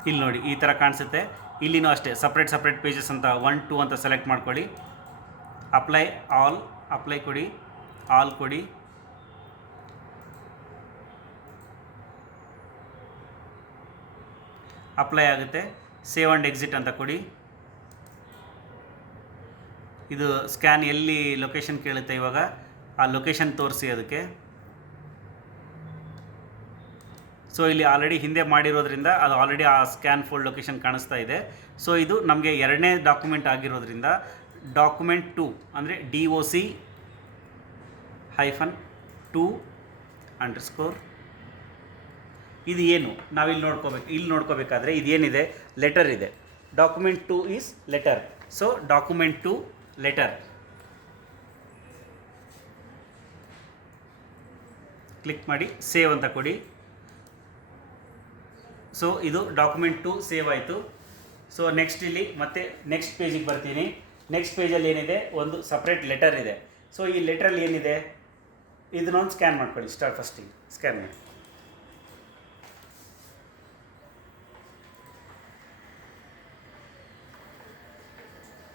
ಇಲ್ಲಿ ನೋಡಿ ಈ ಥರ ಕಾಣಿಸುತ್ತೆ. ಇಲ್ಲಿನೂ ಅಷ್ಟೇ ಸಪ್ರೇಟ್ ಪೇಜಸ್ ಅಂತ 1 2 ಅಂತ ಸೆಲೆಕ್ಟ್ ಮಾಡ್ಕೊಳ್ಳಿ. ಅಪ್ಲೈ ಕೊಡಿ. ಆಲ್ ಕೊಡಿ. ಅಪ್ಲೈ ಆಗುತ್ತೆ. ಸೇವ್ ಆ್ಯಂಡ್ ಎಕ್ಸಿಟ್ ಅಂತ ಕೊಡಿ. ಇದು ಸ್ಕ್ಯಾನ್ ಎಲ್ಲಿ ಲೊಕೇಶನ್ ಕೇಳುತ್ತೆ, ಇವಾಗ ಆ ಲೊಕೇಶನ್ ತೋರಿಸಿ ಅದಕ್ಕೆ. ಸೊ ಇಲ್ಲಿ ಆಲ್ರೆಡಿ ಹಿಂದೆ ಮಾಡಿರೋದ್ರಿಂದ ಅದು ಆಲ್ರೆಡಿ ಆ ಸ್ಕ್ಯಾನ್ ಫೋಲ್ಡ್ ಲೊಕೇಶನ್ ಕಾಣಿಸ್ತಾ ಇದೆ. ಸೊ ಇದು ನಮಗೆ 2ನೇ ಡಾಕ್ಯುಮೆಂಟ್ ಆಗಿರೋದ್ರಿಂದ ಡಾಕ್ಯುಮೆಂಟ್ 2 ಅಂದರೆ DOC-2 _ ಇದು ಏನು ನಾವಿಲ್ಲಿ ನೋಡ್ಕೋಬೇಕು. ಇಲ್ಲಿ ನೋಡ್ಕೋಬೇಕಾದ್ರೆ ಇದೇನಿದೆ, ಲೆಟರ್ ಇದೆ. Document 2 is letter. So document 2 letter click ಮಾಡಿ ಸೇವ್ ಅಂತ ಕೊಡಿ. ಸೊ ಇದು ಡಾಕ್ಯುಮೆಂಟ್ 2 ಸೇವ್ ಆಯಿತು. ಸೊ ನೆಕ್ಸ್ಟ್ ಇಲ್ಲಿ ಮತ್ತೆ ನೆಕ್ಸ್ಟ್ ಪೇಜಿಗೆ ಬರ್ತೀನಿ. ನೆಕ್ಸ್ಟ್ ಪೇಜಲ್ಲಿ ಏನಿದೆ, ಒಂದು ಸಪ್ರೇಟ್ ಲೆಟರ್ ಇದೆ. ಸೊ ಈ ಲೆಟ್ರಲ್ಲಿ ಏನಿದೆ, ಇದನ್ನೊಂದು ಸ್ಕ್ಯಾನ್ ಮಾಡ್ಕೊಳ್ಳಿ. ಫಸ್ಟಿಗೆ ಸ್ಕ್ಯಾನ್ ಮಾಡಿ.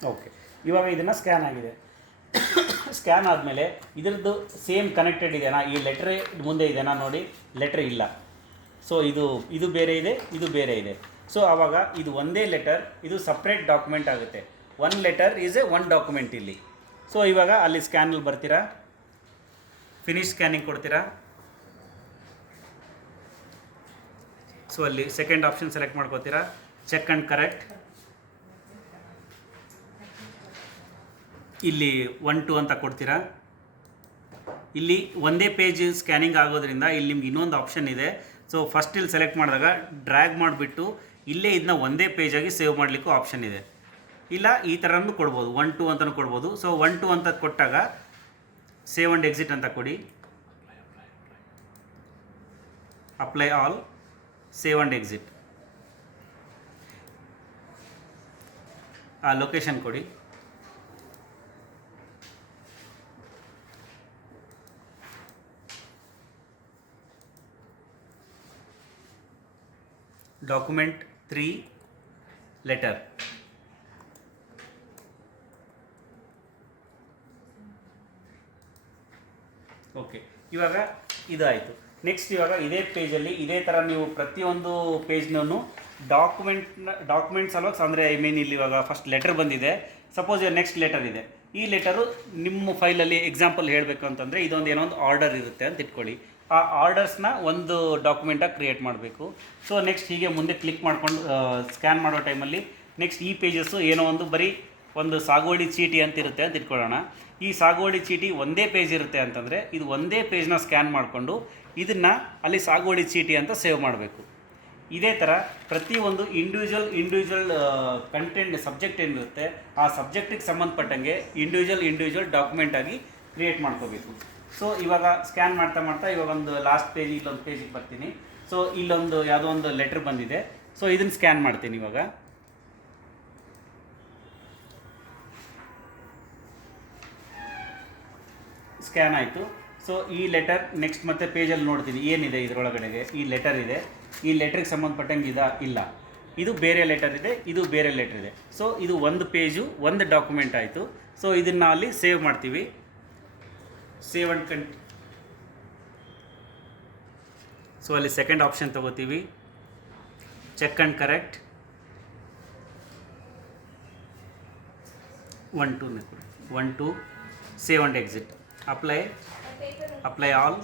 ಓಕೆ, ಇವಾಗ ಇದನ್ನು ಸ್ಕ್ಯಾನ್ ಆಗಿದೆ. ಸ್ಕ್ಯಾನ್ ಆದಮೇಲೆ ಇದರದ್ದು ಸೇಮ್ ಕನೆಕ್ಟೆಡ್ ಇದೆಯಾ, ಈ ಲೆಟ್ರೇ ಮುಂದೆ ಇದೆಯಾ ನೋಡಿ, ಲೆಟ್ರ್ ಇಲ್ಲ. ಸೊ ಇದು ಬೇರೆ ಇದೆ, ಇದು ಬೇರೆ ಇದೆ. ಸೊ ಆವಾಗ ಇದು ಒಂದೇ ಲೆಟರ್, ಇದು ಸಪ್ರೇಟ್ ಡಾಕ್ಯುಮೆಂಟ್ ಆಗುತ್ತೆ. 1 ಲೆಟರ್ ಈಸ್ ಎ 1 ಡಾಕ್ಯುಮೆಂಟ್ ಇಲ್ಲಿ. ಸೊ ಇವಾಗ ಅಲ್ಲಿ ಸ್ಕ್ಯಾನಲ್ಲಿ ಬರ್ತೀರಾ, ಫಿನಿಶ್ ಸ್ಕ್ಯಾನಿಂಗ್ ಕೊಡ್ತೀರಾ. ಸೊ ಅಲ್ಲಿ ಸೆಕೆಂಡ್ ಆಪ್ಷನ್ ಸೆಲೆಕ್ಟ್ ಮಾಡ್ಕೋತೀರಾ, ಚೆಕ್ ಆ್ಯಂಡ್ ಕರೆಕ್ಟ್. ಇಲ್ಲಿ 1 2 ಅಂತ ಕೊಡ್ತೀರಾ. ಇಲ್ಲಿ ಒಂದೇ ಪೇಜ್ ಸ್ಕ್ಯಾನಿಂಗ್ ಆಗೋದ್ರಿಂದ ಇಲ್ಲಿ ನಿಮ್ಗೆ ಇನ್ನೊಂದು ಆಪ್ಷನ್ ಇದೆ. ಸೊ ಫಸ್ಟ್ ಇಲ್ಲಿ ಸೆಲೆಕ್ಟ್ ಮಾಡಿದಾಗ ಡ್ರ್ಯಾಗ್ ಮಾಡಿಬಿಟ್ಟು ಇಲ್ಲೇ ಇದನ್ನ ಒಂದೇ ಪೇಜಾಗಿ ಸೇವ್ ಮಾಡಲಿಕ್ಕೂ ಆಪ್ಷನ್ ಇದೆ. ಇಲ್ಲ ಈ ಥರನೂ ಕೊಡ್ಬೋದು, 1 2 ಅಂತಲೂ ಕೊಡ್ಬೋದು. ಸೊ 1 2 ಅಂತ ಕೊಟ್ಟಾಗ ಸೇವ್ ಆ್ಯಂಡ್ ಎಕ್ಸಿಟ್ ಅಂತ ಕೊಡಿ, apply all, save and exit. ಆ ಲೊಕೇಶನ್ ಕೊಡಿ, ಡಾಕ್ಯುಮೆಂಟ್ 3 ಲೆಟರ್. ಓಕೆ, ಇವಾಗ ನೆಕ್ಸ್ಟ್ ಇವಾಗ ಇದೇ ಪೇಜಲ್ಲಿ ಇದೇ ಥರ ನೀವು ಪ್ರತಿಯೊಂದು ಪೇಜ್ನೂ ಡಾಕ್ಯುಮೆಂಟ್ಸ್ ಅಲ್ವಾ, ಅಂದರೆ ಐ ಮೀನ್ ಇಲ್ಲಿ ಇವಾಗ ಫಸ್ಟ್ ಲೆಟರ್ ಬಂದಿದೆ, ಸಪೋಸ್ ನೆಕ್ಸ್ಟ್ ಲೆಟರ್ ಇದೆ. ಈ ಲೆಟರು ನಿಮ್ಮ ಫೈಲಲ್ಲಿ ಎಕ್ಸಾಂಪಲ್ ಹೇಳಬೇಕು ಅಂತಂದರೆ ಇದೊಂದು ಏನೋ ಒಂದು ಆರ್ಡರ್ ಇರುತ್ತೆ ಅಂತ ಇಟ್ಕೊಳ್ಳಿ. ಆ ಆರ್ಡರ್ಸ್ನ ಒಂದು ಡಾಕ್ಯುಮೆಂಟಾಗಿ ಕ್ರಿಯೇಟ್ ಮಾಡಬೇಕು. ಸೊ ನೆಕ್ಸ್ಟ್ ಹೀಗೆ ಮುಂದೆ ಕ್ಲಿಕ್ ಮಾಡ್ಕೊಂಡು ಸ್ಕ್ಯಾನ್ ಮಾಡೋ ಟೈಮಲ್ಲಿ ನೆಕ್ಸ್ಟ್ ಈ ಪೇಜಸ್ಸು ಏನೋ ಒಂದು ಬರೀ ಒಂದು ಸಾಗುವಳಿ ಚೀಟಿ ಅಂತ ಇರುತ್ತೆ ಅಂತ ಇಟ್ಕೊಳ್ಳೋಣ. ಈ ಸಾಗುವಳಿ ಚೀಟಿ ಒಂದೇ ಪೇಜ್ ಇರುತ್ತೆ ಅಂತಂದರೆ ಇದು ಒಂದೇ ಪೇಜ್ನ ಸ್ಕ್ಯಾನ್ ಮಾಡಿಕೊಂಡು ಇದನ್ನು ಅಲ್ಲಿ ಸಾಗುವಳಿ ಚೀಟಿ ಅಂತ ಸೇವ್ ಮಾಡಬೇಕು. ಇದೇ ಥರ ಪ್ರತಿಯೊಂದು ಇಂಡಿವಿಜುವಲ್ ಕಂಟೆಂಟ್ ಸಬ್ಜೆಕ್ಟ್ ಏನಿರುತ್ತೆ ಆ ಸಬ್ಜೆಕ್ಟಿಗೆ ಸಂಬಂಧಪಟ್ಟಂಗೆ ಇಂಡಿವಿಜುವಲ್ ಡಾಕ್ಯುಮೆಂಟಾಗಿ ಕ್ರಿಯೇಟ್ ಮಾಡ್ಕೋಬೇಕು. ಸೊ ಇವಾಗ ಸ್ಕ್ಯಾನ್ ಮಾಡ್ತಾ ಇವಾಗ ಒಂದು ಲಾಸ್ಟ್ ಪೇಜ್ ಇಲ್ಲೊಂದು ಪೇಜಿಗೆ ಬರ್ತೀನಿ. ಸೊ ಇಲ್ಲೊಂದು ಯಾವುದೋ ಒಂದು ಲೆಟ್ರ್ ಬಂದಿದೆ. ಸೊ ಇದನ್ನು ಸ್ಕ್ಯಾನ್ ಮಾಡ್ತೀನಿ. ಇವಾಗ ಸ್ಕ್ಯಾನ್ ಆಯಿತು. ಸೊ ಈ ಲೆಟರ್ ನೆಕ್ಸ್ಟ್ ಮತ್ತೆ ಪೇಜಲ್ಲಿ ನೋಡ್ತೀನಿ ಏನಿದೆ ಇದರೊಳಗಡೆಗೆ. ಈ ಲೆಟರ್ ಇದೆ, ಈ ಲೆಟ್ರಿಗೆ ಸಂಬಂಧಪಟ್ಟಂಗೆ ಇಲ್ಲ, ಇದು ಬೇರೆ ಲೆಟರ್ ಇದೆ, ಇದು ಬೇರೆ ಲೆಟರ್ ಇದೆ. ಸೊ ಇದು ಒಂದು ಪೇಜು ಒಂದು ಡಾಕ್ಯುಮೆಂಟ್ ಆಯಿತು. ಸೊ ಇದನ್ನು ಅಲ್ಲಿ ಸೇವ್ ಮಾಡ್ತೀವಿ. ಸೇವ್ ಆ್ಯಂಡ್ ಸೊ ಅಲ್ಲಿ ಸೆಕೆಂಡ್ ಆಪ್ಷನ್ ತಗೋತೀವಿ, check and correct. 1 2 save and exit, apply all,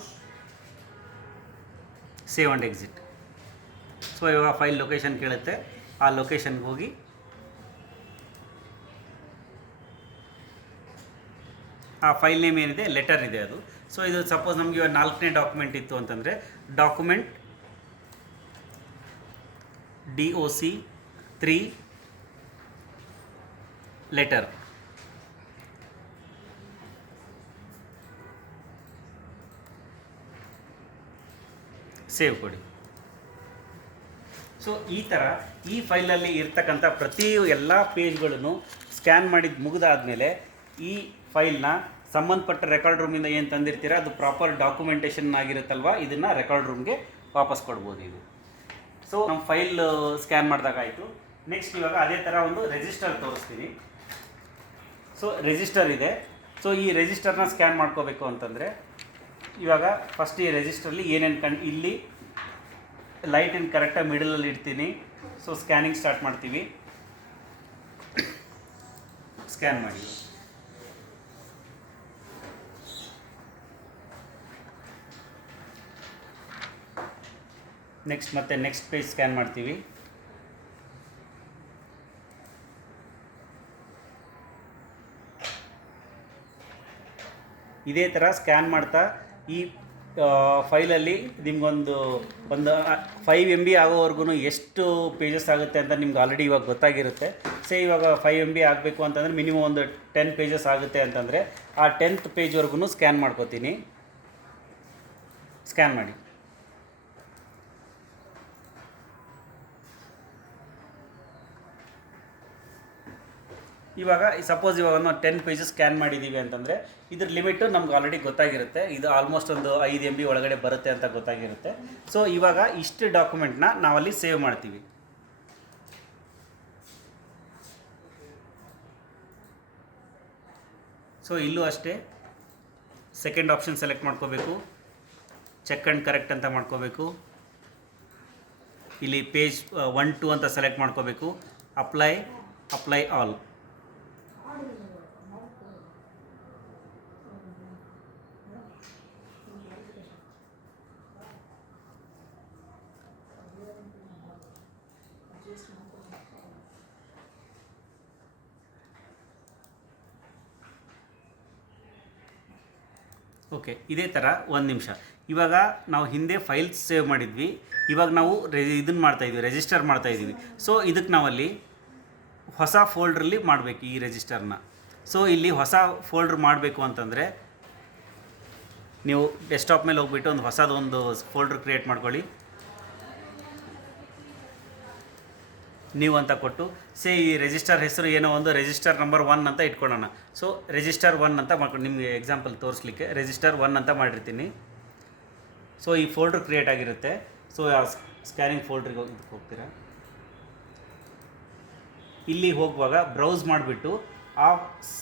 save and exit. So ಇವಾಗ ಫೈಲ್ ಲೊಕೇಶನ್ ಕೇಳುತ್ತೆ, ಆ ಲೊಕೇಶನ್ಗೆ ಹೋಗಿ ಆ ಫೈಲ್ ನೇಮ್ ಏನಿದೆ ಲೆಟರ್ ಇದೆ ಅದು. ಸೊ ಇದು ಸಪೋಸ್ ನಮಗೆ ಇವಾಗ 4ನೇ ಡಾಕ್ಯುಮೆಂಟ್ ಇತ್ತು ಅಂತಂದರೆ ಡಾಕ್ಯುಮೆಂಟ್ DOC 3 ಲೆಟರ್. ಸೇವ್ ಕೊಡಿ. ಸೊ ಈ ಥರ ಈ ಫೈಲಲ್ಲಿ ಇರ್ತಕ್ಕಂಥ ಎಲ್ಲ ಪೇಜ್ಗಳನ್ನು ಸ್ಕ್ಯಾನ್ ಮಾಡಿದ್ದು ಮುಗಿದಾದಮೇಲೆ ಈ ಫೈಲ್ನ ಸಂಬಂಧಪಟ್ಟ ರೆಕಾರ್ಡ್ ರೂಮಿಂದ ಏನು ತಂದಿರ್ತೀರ ಅದು ಪ್ರಾಪರ್ ಡಾಕ್ಯುಮೆಂಟೇಷನ್ ಆಗಿರುತ್ತಲ್ವ, ಇದನ್ನು ರೆಕಾರ್ಡ್ ರೂಮ್ಗೆ ವಾಪಸ್ ಕೊಡ್ಬೋದು ಇದು. ಸೊ ನಮ್ಮ ಫೈಲ್ ಸ್ಕ್ಯಾನ್ ಮಾಡಿದಾಗ ಆಯಿತು. ನೆಕ್ಸ್ಟ್ ಇವಾಗ ಅದೇ ಥರ ಒಂದು ರಿಜಿಸ್ಟರ್ ತೋರಿಸ್ತೀನಿ. ಸೊ ರಿಜಿಸ್ಟರ್ ಇದೆ. ಸೊ ಈ ರಿಜಿಸ್ಟರ್ನ ಸ್ಕ್ಯಾನ್ ಮಾಡ್ಕೋಬೇಕು ಅಂತಂದರೆ ಇವಾಗ ಫಸ್ಟ್ ಈ ರಿಜಿಸ್ಟರ್ಲಿ ಏನೇನು ಇಲ್ಲಿ ಲೈಟನ್ನು ಕರೆಕ್ಟಾಗಿ ಮಿಡಲಲ್ಲಿ ಇಡ್ತೀನಿ. ಸೊ ಸ್ಕ್ಯಾನಿಂಗ್ ಸ್ಟಾರ್ಟ್ ಮಾಡ್ತೀವಿ. ಸ್ಕ್ಯಾನ್ ಮಾಡಿ. ನೆಕ್ಸ್ಟ್ ಪೇಜ್ ಸ್ಕ್ಯಾನ್ ಮಾಡ್ತೀವಿ. ಇದೇ ಥರ ಸ್ಕ್ಯಾನ್ ಮಾಡ್ತಾ ಈ ಫೈಲಲ್ಲಿ ನಿಮಗೊಂದು 5 MB ಆಗೋವರೆಗೂ ಎಷ್ಟು ಪೇಜಸ್ ಆಗುತ್ತೆ ಅಂತ ನಿಮ್ಗೆ ಆಲ್ರೆಡಿ ಇವಾಗ ಗೊತ್ತಾಗಿರುತ್ತೆ. ಇವಾಗ 5 MB ಆಗಬೇಕು ಅಂತಂದರೆ ಮಿನಿಮಮ್ ಒಂದು 10 ಪೇಜಸ್ ಆಗುತ್ತೆ ಅಂತಂದರೆ ಆ 10th ಪೇಜ್ವರೆಗೂ ಸ್ಕ್ಯಾನ್ ಮಾಡ್ಕೋತೀನಿ. ಸ್ಕ್ಯಾನ್ ಮಾಡಿ. ಇವಾಗ ಸಪೋಸ್ ಇವಾಗ ನಾವು 10 ಪೇಜಸ್ ಸ್ಕ್ಯಾನ್ ಮಾಡಿದ್ದೀವಿ ಅಂತಂದರೆ ಇದ್ರ ಲಿಮಿಟು ನಮ್ಗೆ ಆಲ್ರೆಡಿ ಗೊತ್ತಾಗಿರುತ್ತೆ. ಇದು ಆಲ್ಮೋಸ್ಟ್ ಒಂದು 5 MB ಒಳಗಡೆ ಬರುತ್ತೆ ಅಂತ ಗೊತ್ತಾಗಿರುತ್ತೆ. ಸೊ ಇವಾಗ ಇಷ್ಟು ಡಾಕ್ಯುಮೆಂಟ್ನ ನಾವಲ್ಲಿ ಸೇವ್ ಮಾಡ್ತೀವಿ. ಸೊ ಇಲ್ಲೂ ಅಷ್ಟೇ ಸೆಕೆಂಡ್ ಆಪ್ಷನ್ ಸೆಲೆಕ್ಟ್ ಮಾಡ್ಕೋಬೇಕು, ಚೆಕ್ ಆ್ಯಂಡ್ ಕರೆಕ್ಟ್ ಅಂತ ಮಾಡ್ಕೋಬೇಕು. ಇಲ್ಲಿ ಪೇಜ್ 1 2 ಅಂತ ಸೆಲೆಕ್ಟ್ ಮಾಡ್ಕೋಬೇಕು, ಅಪ್ಲೈ ಆಲ್. ಓಕೆ, ಇದೇ ಥರ ಒಂದು ನಿಮಿಷ. ಇವಾಗ ನಾವು ಹಿಂದೆ ಫೈಲ್ಸ್ ಸೇವ್ ಮಾಡಿದ್ವಿ, ಇವಾಗ ನಾವು ಇದನ್ನು ಮಾಡ್ತಾಯಿದ್ವಿ, ರಿಜಿಸ್ಟರ್ ಮಾಡ್ತಾಯಿದ್ದೀವಿ. ಸೊ ಇದಕ್ಕೆ ನಾವಲ್ಲಿ ಹೊಸ ಫೋಲ್ಡ್ರಲ್ಲಿ ಮಾಡಬೇಕು ಈ ರಿಜಿಸ್ಟರ್ನ. ಸೊ ಇಲ್ಲಿ ಹೊಸ ಫೋಲ್ಡ್ರ್ ಮಾಡಬೇಕು ಅಂತಂದರೆ ನೀವು ಡೆಸ್ಕ್ಟಾಪ್ ಮೇಲೆ ಹೋಗ್ಬಿಟ್ಟು ಒಂದು ಹೊಸದೊಂದು ಫೋಲ್ಡ್ರ್ ಕ್ರಿಯೇಟ್ ಮಾಡ್ಕೊಳ್ಳಿ. ನೀವು ಅಂತ ಕೊಟ್ಟು ಈ ರಿಜಿಸ್ಟರ್ ಹೆಸರು ಏನೋ ಒಂದು ರಿಜಿಸ್ಟರ್ ನಂಬರ್ 1 ಅಂತ ಇಟ್ಕೊಳ್ಳೋಣ. ಸೊ ರಿಜಿಸ್ಟರ್ 1 ಅಂತ ಮಾಡ್ಕೊಂಡು ನಿಮಗೆ ಎಕ್ಸಾಂಪಲ್ ತೋರಿಸ್ಲಿಕ್ಕೆ ರಿಜಿಸ್ಟರ್ 1 ಅಂತ ಮಾಡಿರ್ತೀನಿ. ಸೊ ಈ ಫೋಲ್ಡ್ರ್ ಕ್ರಿಯೇಟ್ ಆಗಿರುತ್ತೆ. ಸೊ ಸ್ಕ್ಯಾನಿಂಗ್ ಫೋಲ್ಡ್ರಿಗೆ ಹೋಗ್ತೀರಾ. ಇಲ್ಲಿ ಹೋಗುವಾಗ ಬ್ರೌಸ್ ಮಾಡಿಬಿಟ್ಟು ಆ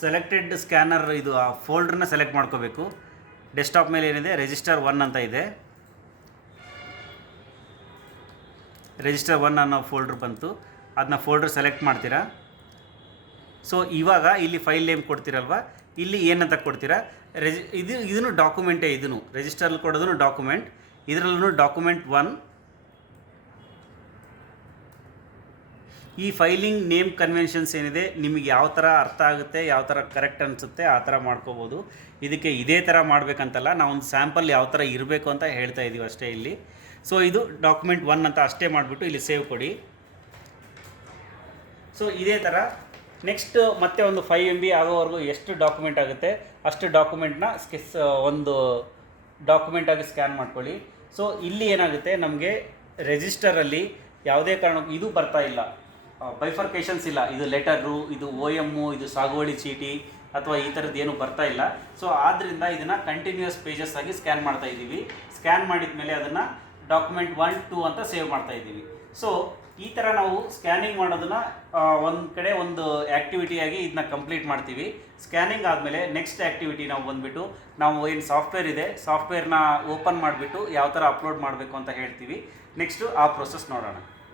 ಸೆಲೆಕ್ಟೆಡ್ ಸ್ಕ್ಯಾನರ್ ಇದು ಆ ಫೋಲ್ಡ್ರನ್ನ ಸೆಲೆಕ್ಟ್ ಮಾಡ್ಕೋಬೇಕು. ಡೆಸ್ಕ್ಟಾಪ್ ಮೇಲೆ ಏನಿದೆ ರಿಜಿಸ್ಟರ್ 1 ಅಂತ ಇದೆ, ರಿಜಿಸ್ಟರ್ 1 ಅನ್ನೋ ಫೋಲ್ಡ್ರ್ ಬಂತು, ಅದನ್ನ ಫೋಲ್ಡ್ರ್ ಸೆಲೆಕ್ಟ್ ಮಾಡ್ತೀರಾ. ಸೊ ಇವಾಗ ಇಲ್ಲಿ ಫೈಲ್ ನೇಮ್ ಕೊಡ್ತೀರಲ್ವ, ಇಲ್ಲಿ ಏನಂತ ಕೊಡ್ತೀರಾ ಇದನ್ನು ಡಾಕ್ಯುಮೆಂಟೇ, ಇದನ್ನು ರಿಜಿಸ್ಟರ್ಲ್ಲಿ ಕೊಡೋದು ಡಾಕ್ಯುಮೆಂಟ್, ಇದರಲ್ಲೂ ಡಾಕ್ಯುಮೆಂಟ್ 1. ಈ ಫೈಲಿಂಗ್ ನೇಮ್ ಕನ್ವೆನ್ಷನ್ಸ್ ಏನಿದೆ ನಿಮಗೆ ಯಾವ ಥರ ಅರ್ಥ ಆಗುತ್ತೆ, ಯಾವ ಥರ ಕರೆಕ್ಟ್ ಅನಿಸುತ್ತೆ ಆ ಥರ ಮಾಡ್ಕೋಬೋದು. ಇದಕ್ಕೆ ಇದೇ ಥರ ಮಾಡಬೇಕಂತಲ್ಲ, ನಾವೊಂದು ಸ್ಯಾಂಪಲ್ ಯಾವ ಥರ ಇರಬೇಕು ಅಂತ ಹೇಳ್ತಾ ಇದ್ದೀವಿ ಅಷ್ಟೇ ಇಲ್ಲಿ. ಸೊ ಇದು ಡಾಕ್ಯುಮೆಂಟ್ 1 ಅಂತ ಅಷ್ಟೇ ಮಾಡಿಬಿಟ್ಟು ಇಲ್ಲಿ ಸೇವ್ ಕೊಡಿ. ಸೊ ಇದೇ ಥರ ನೆಕ್ಸ್ಟ್ ಮತ್ತೆ ಒಂದು 5 MB ಆಗೋವರೆಗೂ ಎಷ್ಟು ಡಾಕ್ಯುಮೆಂಟ್ ಆಗುತ್ತೆ ಅಷ್ಟು ಡಾಕ್ಯುಮೆಂಟ್ನ ಒಂದು ಡಾಕ್ಯುಮೆಂಟಾಗಿ ಸ್ಕ್ಯಾನ್ ಮಾಡ್ಕೊಳ್ಳಿ. ಸೊ ಇಲ್ಲಿ ಏನಾಗುತ್ತೆ, ನಮಗೆ ರಿಜಿಸ್ಟರಲ್ಲಿ ಯಾವುದೇ ಕಾರಣಕ್ಕೂ ಇದು ಬರ್ತಾ ಇಲ್ಲ, ಬೈಫರ್ಕೇಷನ್ಸ್ ಇಲ್ಲ, ಇದು ಲೆಟರು, ಇದು OM, ಇದು ಸಾಗುವಳಿ ಚೀಟಿ ಅಥವಾ ಈ ಥರದ್ದು ಏನು ಬರ್ತಾ ಇಲ್ಲ. ಸೊ ಆದ್ದರಿಂದ ಇದನ್ನು ಕಂಟಿನ್ಯೂಸ್ ಪೇಜಸ್ ಆಗಿ ಸ್ಕ್ಯಾನ್ ಮಾಡ್ತಾ ಇದ್ದೀವಿ. ಸ್ಕ್ಯಾನ್ ಮಾಡಿದ ಮೇಲೆ ಅದನ್ನು ಡಾಕ್ಯುಮೆಂಟ್ 1, 2 ಅಂತ ಸೇವ್ ಮಾಡ್ತಾ ಇದ್ದೀವಿ. ಸೊ ಈ ಥರ ನಾವು ಸ್ಕ್ಯಾನಿಂಗ್ ಮಾಡೋದನ್ನು ಒಂದು ಕಡೆ ಒಂದು ಆ್ಯಕ್ಟಿವಿಟಿಯಾಗಿ ಇದನ್ನ ಕಂಪ್ಲೀಟ್ ಮಾಡ್ತೀವಿ. ಸ್ಕ್ಯಾನಿಂಗ್ ಆದಮೇಲೆ ನೆಕ್ಸ್ಟ್ ಆ್ಯಕ್ಟಿವಿಟಿ ನಾವು ಬಂದುಬಿಟ್ಟು ನಾವು ಏನು ಸಾಫ್ಟ್ವೇರ್ ಇದೆ ಸಾಫ್ಟ್ವೇರ್ನ ಓಪನ್ ಮಾಡಿಬಿಟ್ಟು ಯಾವ ಥರ ಅಪ್ಲೋಡ್ ಮಾಡಬೇಕು ಅಂತ ಹೇಳ್ತೀವಿ. ನೆಕ್ಸ್ಟು ಆ ಪ್ರೊಸೆಸ್ ನೋಡೋಣ.